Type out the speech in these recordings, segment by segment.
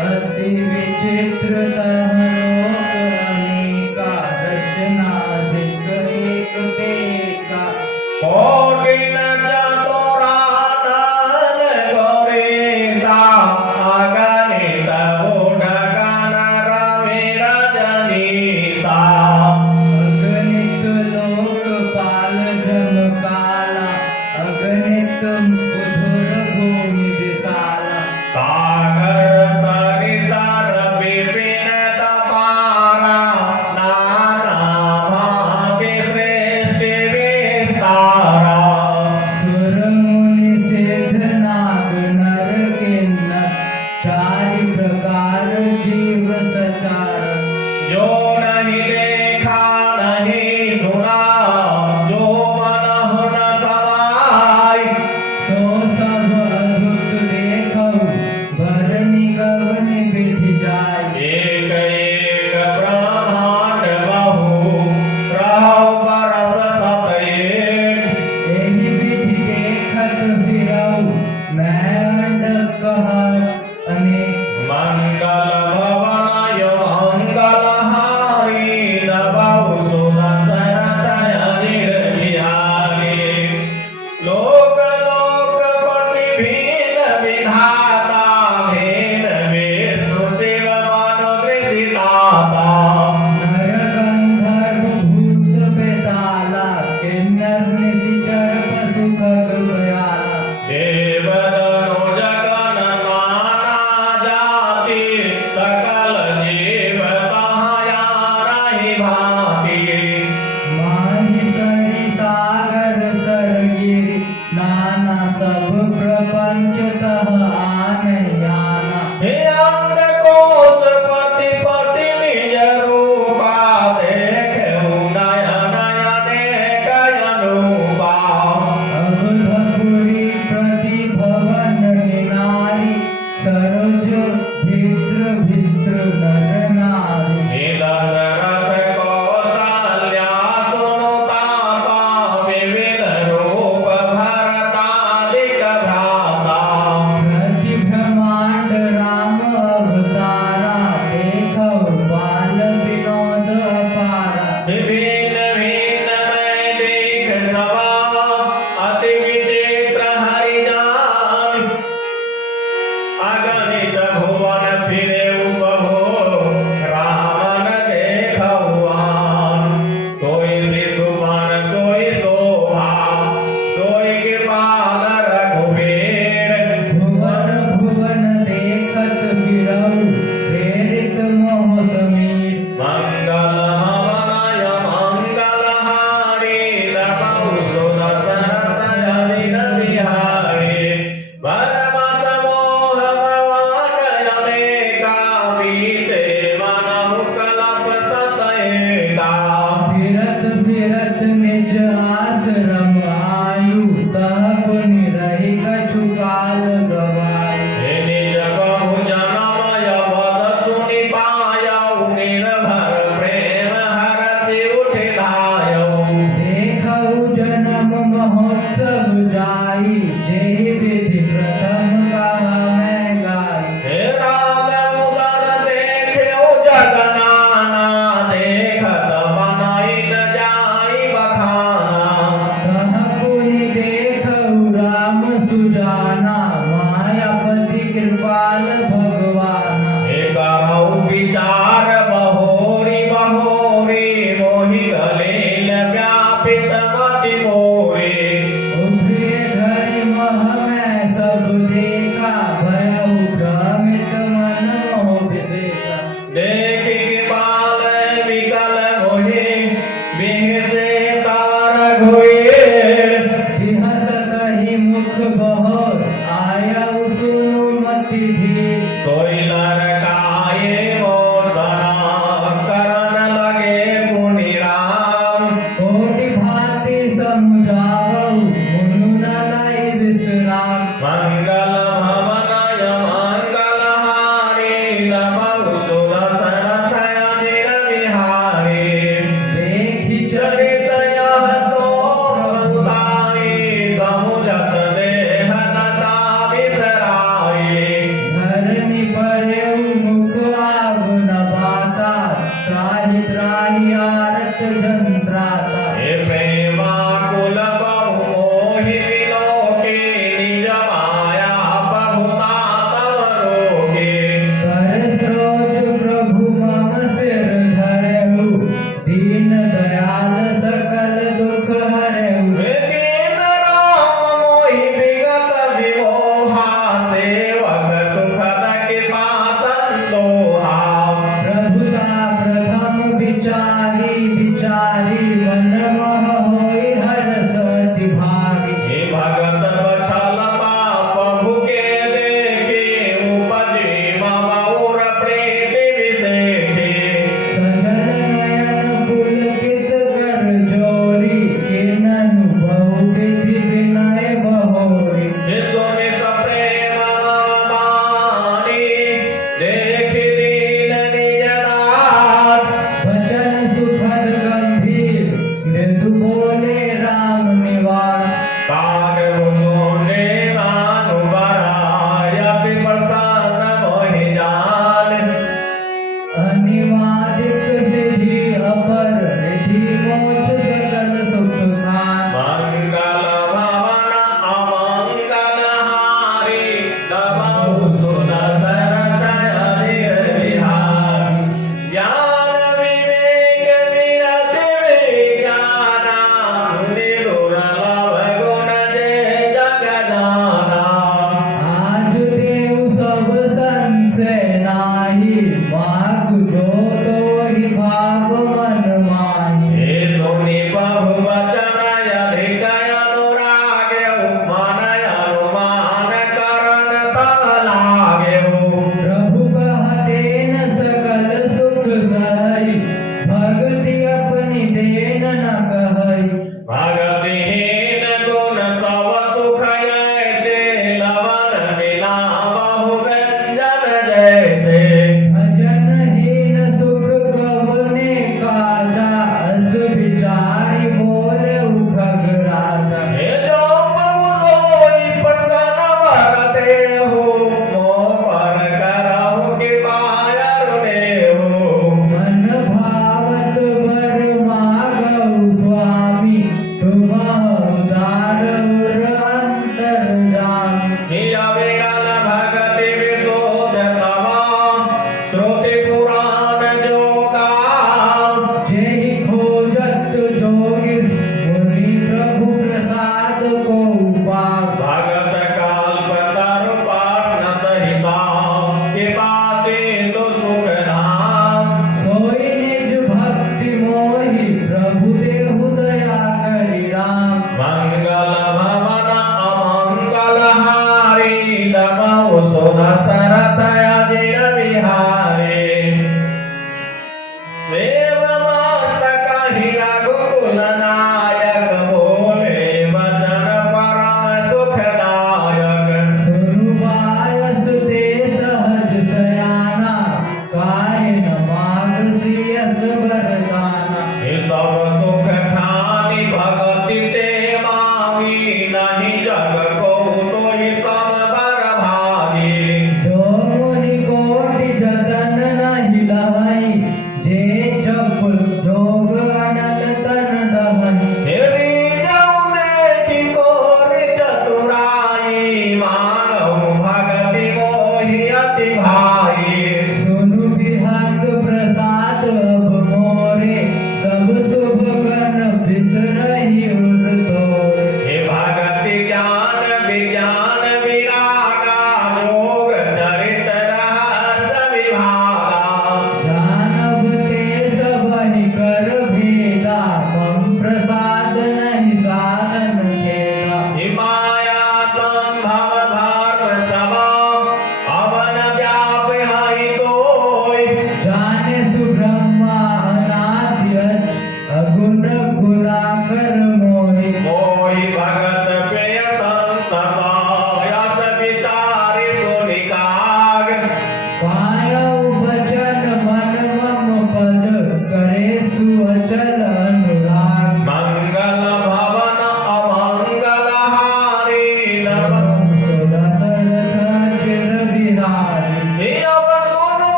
अति विचित्रतम लोक अनेका रचनाधिक एक देखा कोटिन चतुरानन गौरीसा अगणित गुणगण रवि रजनीसा अगणित लोकपाल जमकाला अगणित मधुर भूमि विशाला सागर सरिसर विपिन तपारा नाना भांति सृष्टि विस्तारा सुर मुनि सिद्ध नाग नर किन्नर चारि प्रकार जीव सचार जो नहीं देखा नहीं सुना जो मन न समाई सो सब अद्भुत देखऊ भरनी गवनी विधि जाय एक एक ब्रह्मांड बहु रहु बरस सत एक एहि विधि देखत फिरऊ मैं अंड कहत अनेक मंगल भवन मंगल हारी नभौ सुदर्शन अनिल बिहारी लोक लोक पति भीन विधाता भेद विष्णु शिव मनु दृशिताता नर गंधर्व भूत बेताला किन्नर निशिचर पशु खग बयाला देवदनो जगन नाना जाति सकल जीव तहाया रहि भांति माहिसरि सागर सरगिरि नाना सब प्रपंच तह आने आना हे अंग कोश पति पति निज रूपा देखेउ नयन अनेक अनुपा अवधपुरी प्रतिभवन निनारी सरोज भिद्र भिद्र नर नारी दशरथ कौशल्या सुनुताता विविध रूप भरतादिक भ्राता प्रति ब्रह्मांड राम अवतारा देखौ बाल विनोद अपारा विभिन्न भिन्न मैं देख सवा अति विचित्र हरि जान अगणित भुवन फिरे उपभो रामन देखौआन सोई शिशुपाल सोई शोभा सोई कृपाल रघुवीर भुवन भुवन देखत फिरऊ प्रेरित मोह समीर मंगल भवनय मंगलहारी नमो सुदर्शन अनिल बिहारी परमत मोह भवान अनेका बीते मनहु कलप सतएका फिरत फिरत निज आश्रम आयु तह पुनि रहि कछु काल गवाई हे निज बहु जनमय पद सुनि पायौ निर्भर प्रेम हरषि उठि धायौ देखऊ जन्म महोत्सव जाई जेहि विधि प्रथम कहा मैं गाई हे राम उदर देख्यो जगनाना देखत मनहि न जाई बखाना तह पुनि देखऊ राम सुजाना मायापति कृपाल भगवाना हे करौ विचार बहोरी बहोरी मोहि गलेल व्यापित मति मोरे उभे धरि मह मैं सब देखा भयउ भ्रमित मन मोह विदेशा देख कृपाल विकल मोहि बिहसे तार घोये बिहसत ही मुख बहोर आयउ सुनु मति धीर सोई लरकाए मोसना करन लगे पुनि राम कोटि भांति समुझावउ मुनु न लय विश्राम मंगल भवनय मंगलहारी नमो सुदर्शन अनिल बिहारी देखि चरित यह सो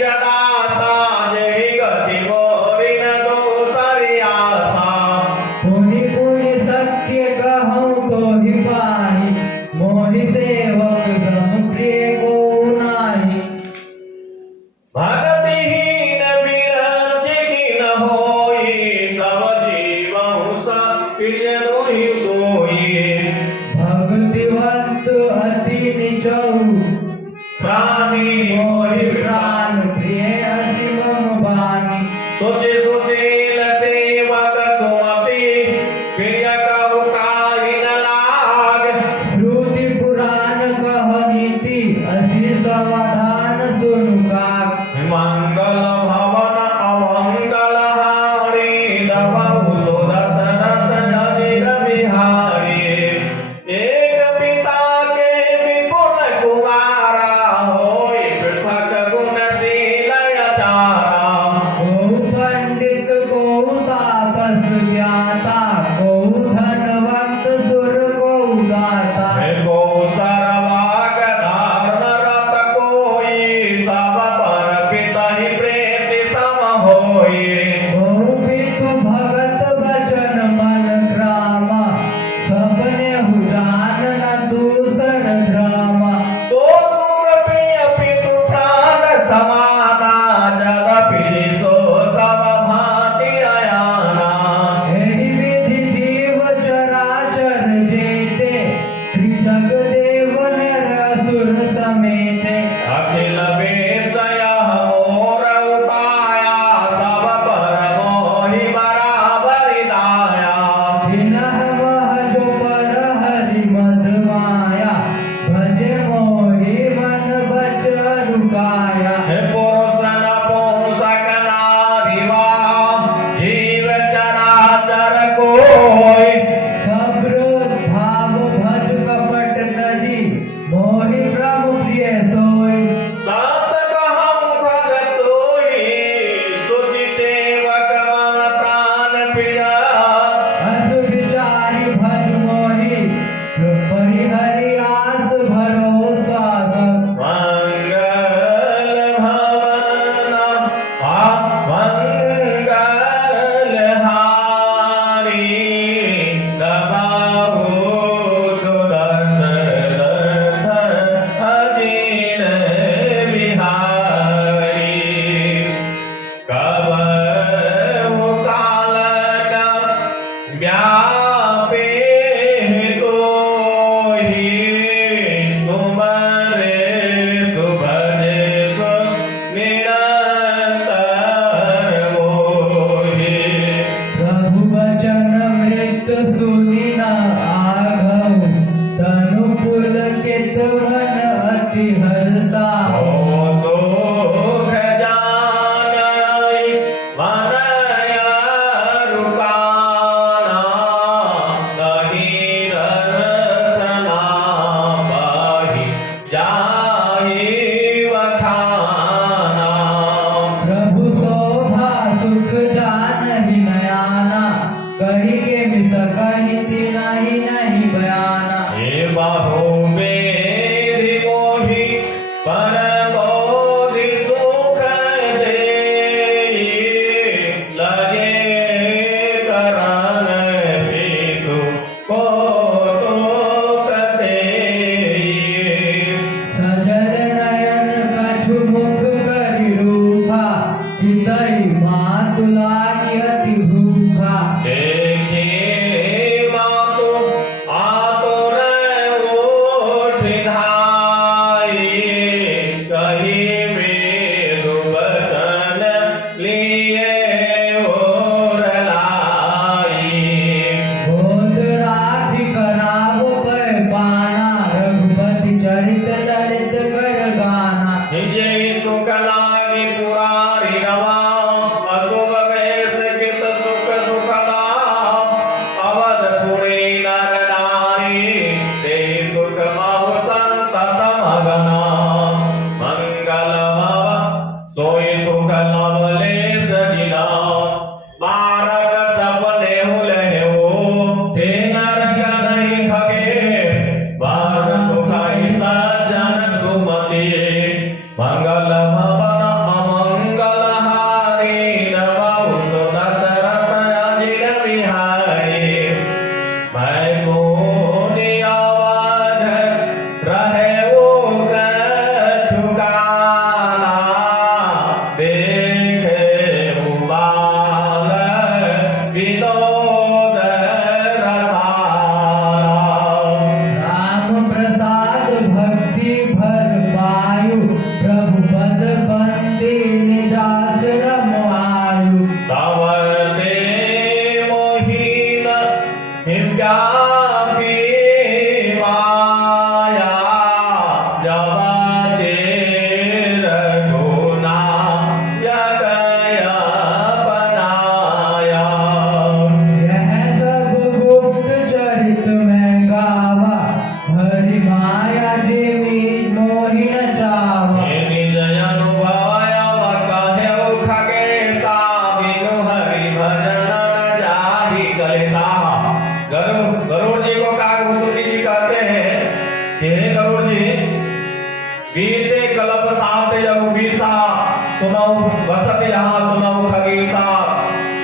जदासा जही गति मोरी न दूसरी आशा पुनि पुनि सत्य कहूँ तो ही पाही मोहि सेवक सम प्रिय को नाही। भगतिहीन विरचिहीन होई सब जीवहु सा प्रिय मोहि सोई भक्तिवंत अति निचहु प्राणी मोहि प्राण प्रिय असीम बानी। सोचे सोचेल सेवक सुमति प्रिय कहु काहि न लाग श्रुति पुराण कह नीति असी समाधान सुनुकाक। मंगल भवन अमंगल हारी नमः सुदर्शन अजिर बिहारी एक पिता के विपुल कुमारा होई पृथक गुणशील अचारा को पंडित को तापस ज्ञाता को धनवंत सुर को दाता। गो सरवाग धारण रत कोई सब पर पिता ही प्रेति सम होई को पितु भगत बचन मन ग्रामा सपने हुजान न दूसर ड्रामा। सो सुख प्रिय पितु प्राण समाना जल पीरि सो सब भांति अयाना एहि विधि जीव चराचर जेते त्रिजग देव नर असुर समेते। अखिल विषय मोर उपाया सब पर मोहि बराबर दाया दिनह वह जो पर हरि मद माया भजे मोहि मन बच रुकाया। पुरुष नपुंसक नारिवा जीव चराचर कोई सब्र भाव भज कपट तजी मोहि प्रभु प्रिय सोई। सत कहूँ खग तोई सुचि सेवक मम प्राण प्रिय अस विचारी भज मोहि परिहरि आस भरोसा सब। मंगल भवन मंगल हारी नमः सुदर्शन अजिर बिहारी कबहु कालक व्यापे तोहि सुमरे सुभजे सु निरंतर मोहि प्रभु वचन मृत सुनि न आघव तनु पुलकित मन अति हर्षा। सुख जानै मनय रुकाना नहीं रसना बहि जाहि वखाना प्रभु शोभा सुख जानहि नयाना कही के मिस कहिति नहीं नहीं बयाना। हे बाहु मेरि मोहि परमोधि सुख देई लगे करण शिशु को तोक देई सजल नयन कछु मुख करि रूखा चितई मातुला की अति भूखा। देखे मातु आतुर ओठ धाई कही मेरु वचन लिए ओर लाई बोध राधि कराव पर पाना रघुपति चरित ललित कर गाना। जय सुख लागे पुरारी रवा अशुभ वेश कित सुख सुखदा अवधपुरी नर नारी ते सुख महु संतत मगना मंगल भव सोई सुख लवलेश जिना बारक सपने हुले हो ते नर नहीं खगे बार सुखाई सज्जन सुमति मंगल भवन सुनो वसत यहाँ सुनो खगेशा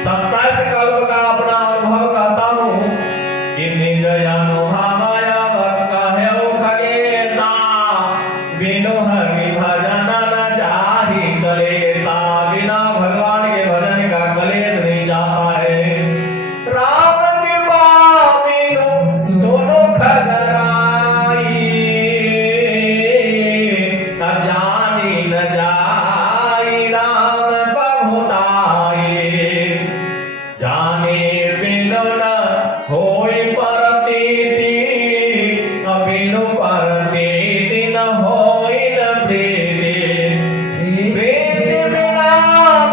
27 कल्प का अपना अनुभव कहता हूँ कि निज अनुभवया कहे खगेशा बिनु हरि भजन न जाहि कलेशा बिना भगवान के भजन का कलेश नहीं जाता है राम कृपा बिनु सोनो खगराई न जानी न जाई राम बहुताई जाने बिनु न होई परतीति बिनु परतीति न होई न प्रीति प्रीति बिना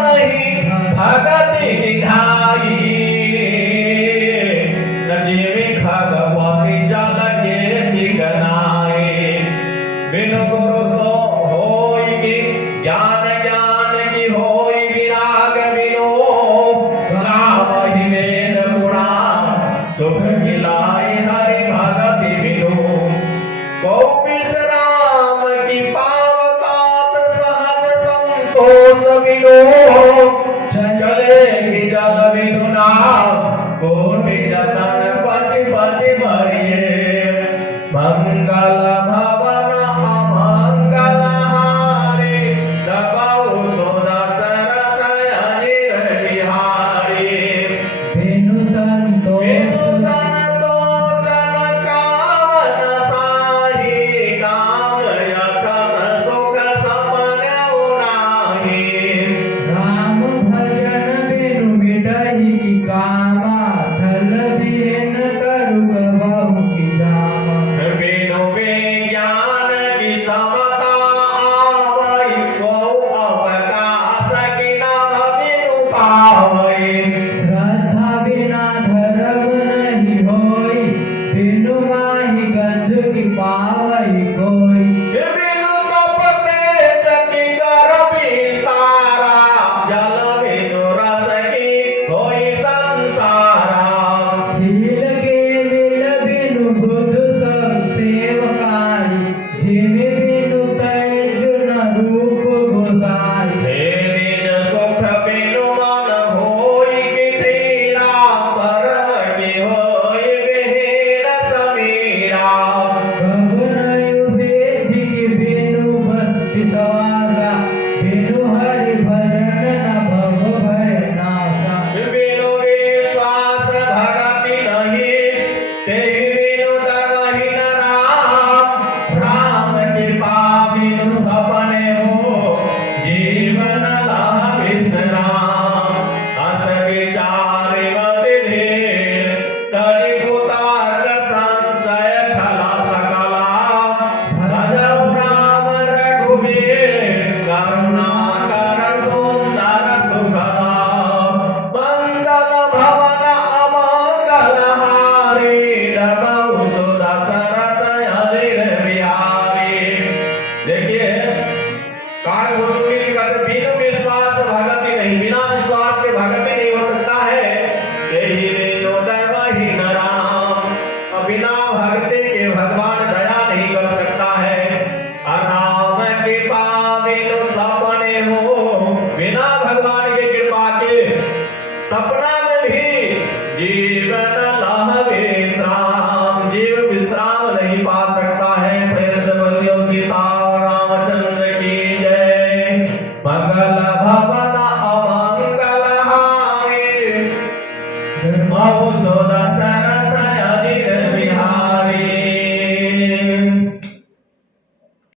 नहीं भगति ढाई न जीवी खगपति जल के चिकनाई बिनु गुरु सो होई की ज्ञान ज्ञान की होई विराग बिनु गावहि वेद पुराण सुख गिलाई हरि भगति बिनु को विश्राम की पावतात सहज संतोष बिनु चले की जल बिनु नाम कोटि जतन पछि पछि भरिए मंगल भवन अमंगल हारे दबाऊ सोदा सरत अजिर बिहारी बिनु संतोष कामन साही काम यचन सुख सपन उनाही राम भजन बिनु मिटहि की कामा धल बिन करु बहु की जामा बिनु विज्ञान की समता आवई को अवकाश की नाम बिनु पावई श्रद्धा बिना धर्म नहीं होई बिनु माहि गंध की पावई कोई बिनु कपते जति कर विस्तारा जल बिनु रस की कोई संसारा शील के मिल बिनु बुध सब सेवकाई जिमि बिनु तेज न रूप गोसाई निज सुख बिनु मन होई की धीरा परम की होई विहीन समीरा गगनयु सिद्धि की बिनु बस्ति सवासा बिनु हरि भजन न भव भय नासा बिनु विश्वास भगति नहीं तेहि बिनु धर्महीन राम कृपा बिनु सपने हो जीवन लाभ विश्राम अस विचार गति धीर तरि कुतार्क संशय खला सकला भजहु राम रघुवीर करुणाकर सुंदर सुखदा मंगल भवन अमंगल हारी डबऊ सुदा सरत अजिर बिहारी देखिए काग गोस्वामी जी कहते बिनु विश्वास भगति नहीं बिना विश्वास के भगति नहीं हो सकता है यही बिनु धर्महीन राम और बिना भक्ति के भगवान दया नहीं कर सकता है राम कृपा बिनु सपने हो बिना भगवान की कृपा के सपना में भी जीवन लाभ विश्राम जीव विश्राम नहीं पा सकता है प्रेम से बोलियो सीता रामचंद्र की जय मंगल भवन अमंगल हारी मऊ सो दशरथ अजिर बिहारी